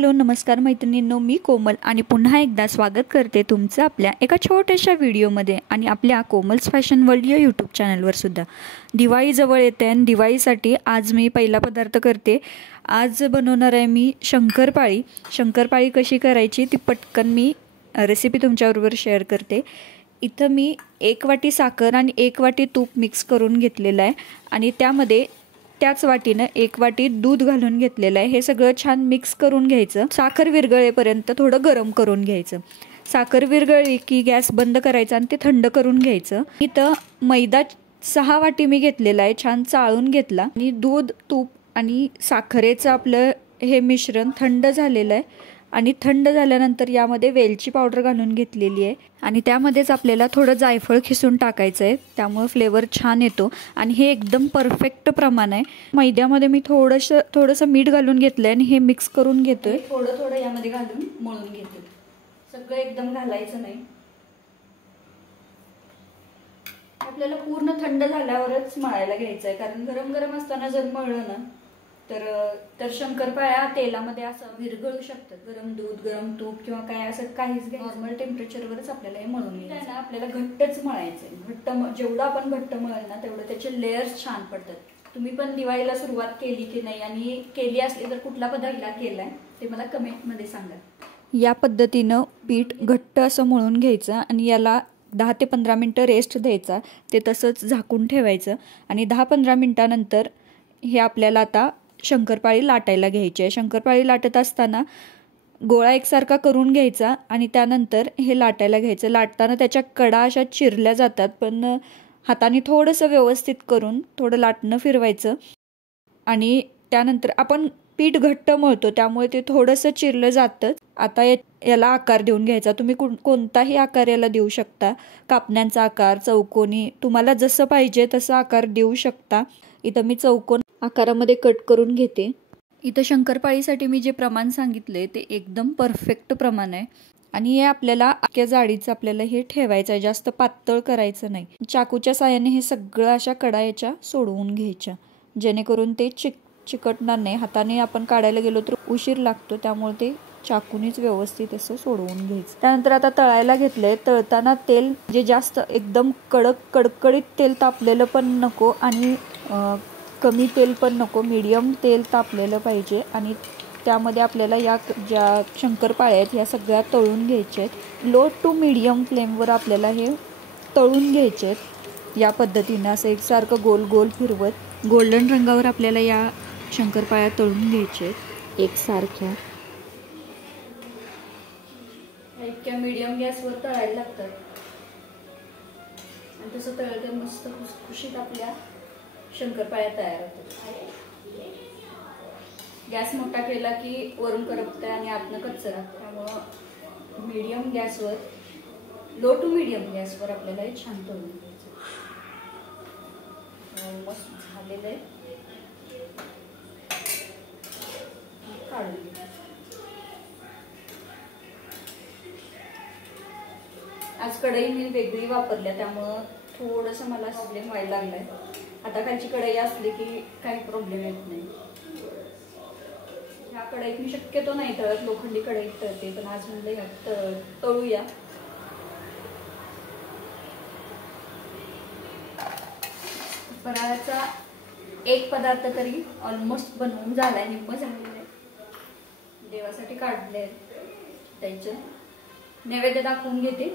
Hello नमस्कार मैत्रिणींनो, मी कोमल आणि पुन्हा एकदा स्वागत करते तुमचं आपल्या एका छोट्याशा व्हिडिओमध्ये आणि आपल्या कोमल्स फॅशन वर्ल्ड या यूट्यूब चॅनलवर सुद्धा. दिवाळी जवळ येते आणि दिवाळीसाठी आज मी पहिला पदार्थ करते. आज बनवणार आहे मी शंकरपाळी. शंकरपाळी कशी करायची ती पटकन मी रेसिपी तुमच्याबरोबर शेअर करते. इथं मी 1 वाटी साखर आणि 1 वाटी तूप मिक्स करून घेतलेलं आहे आणि त्यामध्ये त्याच वाटीनं 1 वाटी दूध घालून घेतलेलं आहे. हे सगळं छान मिक्स करून घ्यायचं. साखर विरघळेपर्यंत थोडं गरम करून घ्यायचं. साखर विरघळली की गॅस बंद करायचा आणि ते थंड करून घ्यायचं. इथं मैदा 6 वाटी मी घेतलेला आहे, छान चाळून घेतला आणि दूध, तूप आणि साखरेचं आपलं हे मिश्रण थंड झालेलं आहे आणि थंड झाल्यानंतर यामध्ये वेलची पावडर घालून घेतलेली आहे आणि त्यामध्येच आपल्याला थोडं जायफळ खिसून टाकायचं आहे, त्यामुळे फ्लेवर छान येतो आणि हे एकदम परफेक्ट प्रमाण आहे. मैद्यामध्ये मी थोडंसं मीठ घालून घेतलं आहे आणि हे मिक्स करून घेतोय. थोडं यामध्ये घालून मळून घेते. सगळं एकदम घालायचं नाही. आपल्याला पूर्ण थंड झाल्यावरच मळायला घ्यायचं आहे, कारण गरम गरम असताना जर मळलं ना तर शंकरपाळ्या तेलामध्ये असं विरघळू शकतात. गरम दूध, गरम तूप किंवा काय असं काहीच नॉर्मल टेम्परेचरवरच आपल्याला हे मळून घ्यायचं. आपल्याला घट्टच मळायचं. जेवढं आपण घट्ट मळेल ना तेवढं त्याचे लेयर्स छान पडतात. तुम्ही पण दिवाळीला सुरुवात केली की नाही आणि केली असली तर कुठला पदार्थ केलाय ते मला कमेंटमध्ये सांगा. या पद्धतीनं पीठ घट्ट असं मळून घ्यायचं आणि याला 10 ते 15 मिनटं रेस्ट द्यायचा. ते तसंच झाकून ठेवायचं आणि 10-15 मिनटानंतर हे आपल्याला आता शंकरपाळी लाटायला घ्यायची आहे. शंकरपाळी लाटत असताना गोळा एकसारखा करून घ्यायचा आणि त्यानंतर हे लाटायला घ्यायचं. लाटताना त्याच्या कडा अशा चिरल्या जातात, पण हाताने थोडंसं व्यवस्थित करून थोडं लाटणं फिरवायचं आणि त्यानंतर आपण पीठ घट्ट मळतो त्यामुळे ते थोडंसं चिरलं जातं. आता याला आकार देऊन घ्यायचा. तुम्ही कोणताही आकार याला देऊ शकता. कापण्यांचा आकार, चौकोनी, तुम्हाला जसं पाहिजे तसं आकार देऊ शकता. इथं मी चौकोन आकारामध्ये कट करून घेते. इथं शंकरपाळीसाठी मी जे प्रमाण सांगितले ते एकदम परफेक्ट प्रमाण आहे आणि हे आपल्याला अख्ख्या जाडीचं आपल्याला हे ठेवायचं आहे, जास्त पातळ करायचं नाही. चाकूच्या साहाय्याने हे सगळं अशा कडा याच्या सोडवून घ्यायच्या, जेणेकरून ते चिकटणार नाही. हाताने आपण काढायला गेलो तर उशीर लागतो, त्यामुळे ते चाकूनेच व्यवस्थित असं सोडवून घ्यायचं. त्यानंतर आता तळायला घेतलंय. तळताना तेल जे जास्त एकदम कडकडीत तेल तापलेलं पण नको आणि कमी तेल पण नको, मीडियम तेल तापलेलं पाहिजे आणि त्यामध्ये आपल्याला या ज्या शंकरपाळ्या आहेत ह्या सगळ्या तळून घ्यायच्या आहेत. लो टू मीडियम फ्लेमवर आपल्याला हे तळून घ्यायचे आहेत. या पद्धतीनं असं एकसारखं गोल गोल फिरवत गोल्डन रंगावर आपल्याला या शंकरपाळ्या तळून घ्यायच्या आहेत एकसारख्या. इतक्या मीडियम गॅसवर तळायला लागतात आणि तसं तळते मस्त खुसखुशीत आपल्या शंकरपाळ्या तयार होतात. गॅस मोठा केला की वरून करपतं आणि आतनं कच्चं राहतं, त्यामुळं मीडियम गॅसवर, लो टू मीडियम गॅसवर आपल्याला हे छान तळून घ्यायचं. मस्त झालेलं आहे. काढून घ्यायचं. आज कढई मी वेगळी वापरल्या त्यामुळं थोडंसं मला प्रॉब्लेम व्हायला लागलाय. आता खालची कढई असली की काही प्रॉब्लेम येत नाही. ह्या कढईत मी शक्यतो नाही तळत, लोखंडी कढईत तळते, पण आज म्हणलं ह्यात तळूया. फराळाचा एक पदार्थ तरी ऑलमोस्ट बनवून झालाय, निम्म झालेलं आहे. देवासाठी काढले त्याचं नैवेद्य दाखवून घेते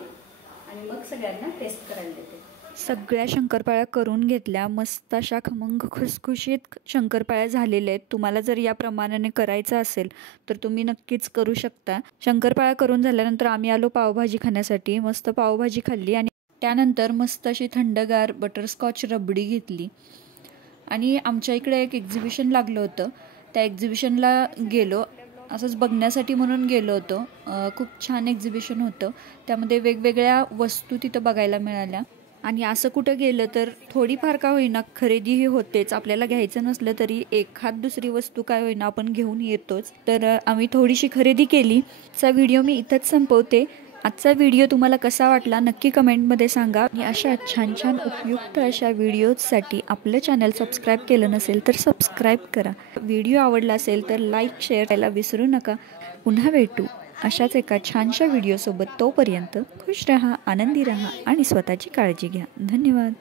आणि मग सगळ्यांना टेस्ट करायला देते. सगळ्या शंकरपाळ्या करून घेतल्या. मस्त अशा खमंग खुसखुशीत शंकरपाळ्या झालेल्या आहेत. तुम्हाला जर या प्रमाणाने करायचं असेल तर तुम्ही नक्कीच करू शकता. शंकरपाळ्या करून झाल्यानंतर आम्ही आलो पावभाजी खाण्यासाठी. मस्त पावभाजी खाल्ली आणि त्यानंतर मस्त अशी थंडगार बटरस्कॉच रबडी घेतली आणि आमच्या इकडे एक एक्झिबिशन लागलं होतं. त्या एक्झिबिशनला गेलो, असंच बघण्यासाठी म्हणून गेलो होतो. खूप छान एक्झिबिशन होतं. त्यामध्ये वेगवेगळ्या वस्तू तिथं बघायला मिळाल्या आणि असं कुठं गेलं तर थोडीफार का होईना खरेदीही होतेच. आपल्याला घ्यायचं नसलं तरी एखाद दुसरी वस्तू काय होईना आपण घेऊन येतोच. तर आम्ही थोडीशी खरेदी केली. चा व्हिडिओ मी इथंच संपवते. आजचा व्हिडिओ तुम्हाला कसा वाटला नक्की कमेंटमध्ये सांगा आणि अशा छान छान उपयुक्त अशा व्हिडिओजसाठी आपलं चॅनल सबस्क्राईब केलं नसेल तर सबस्क्राईब करा. व्हिडिओ आवडला असेल तर लाईक शेअर करायला विसरू नका. पुन्हा भेटू अशाच एका छानशा व्हिडिओसोबत. तोपर्यंत खुश रहा, आनंदी रहा आणि स्वतःची काळजी घ्या. धन्यवाद.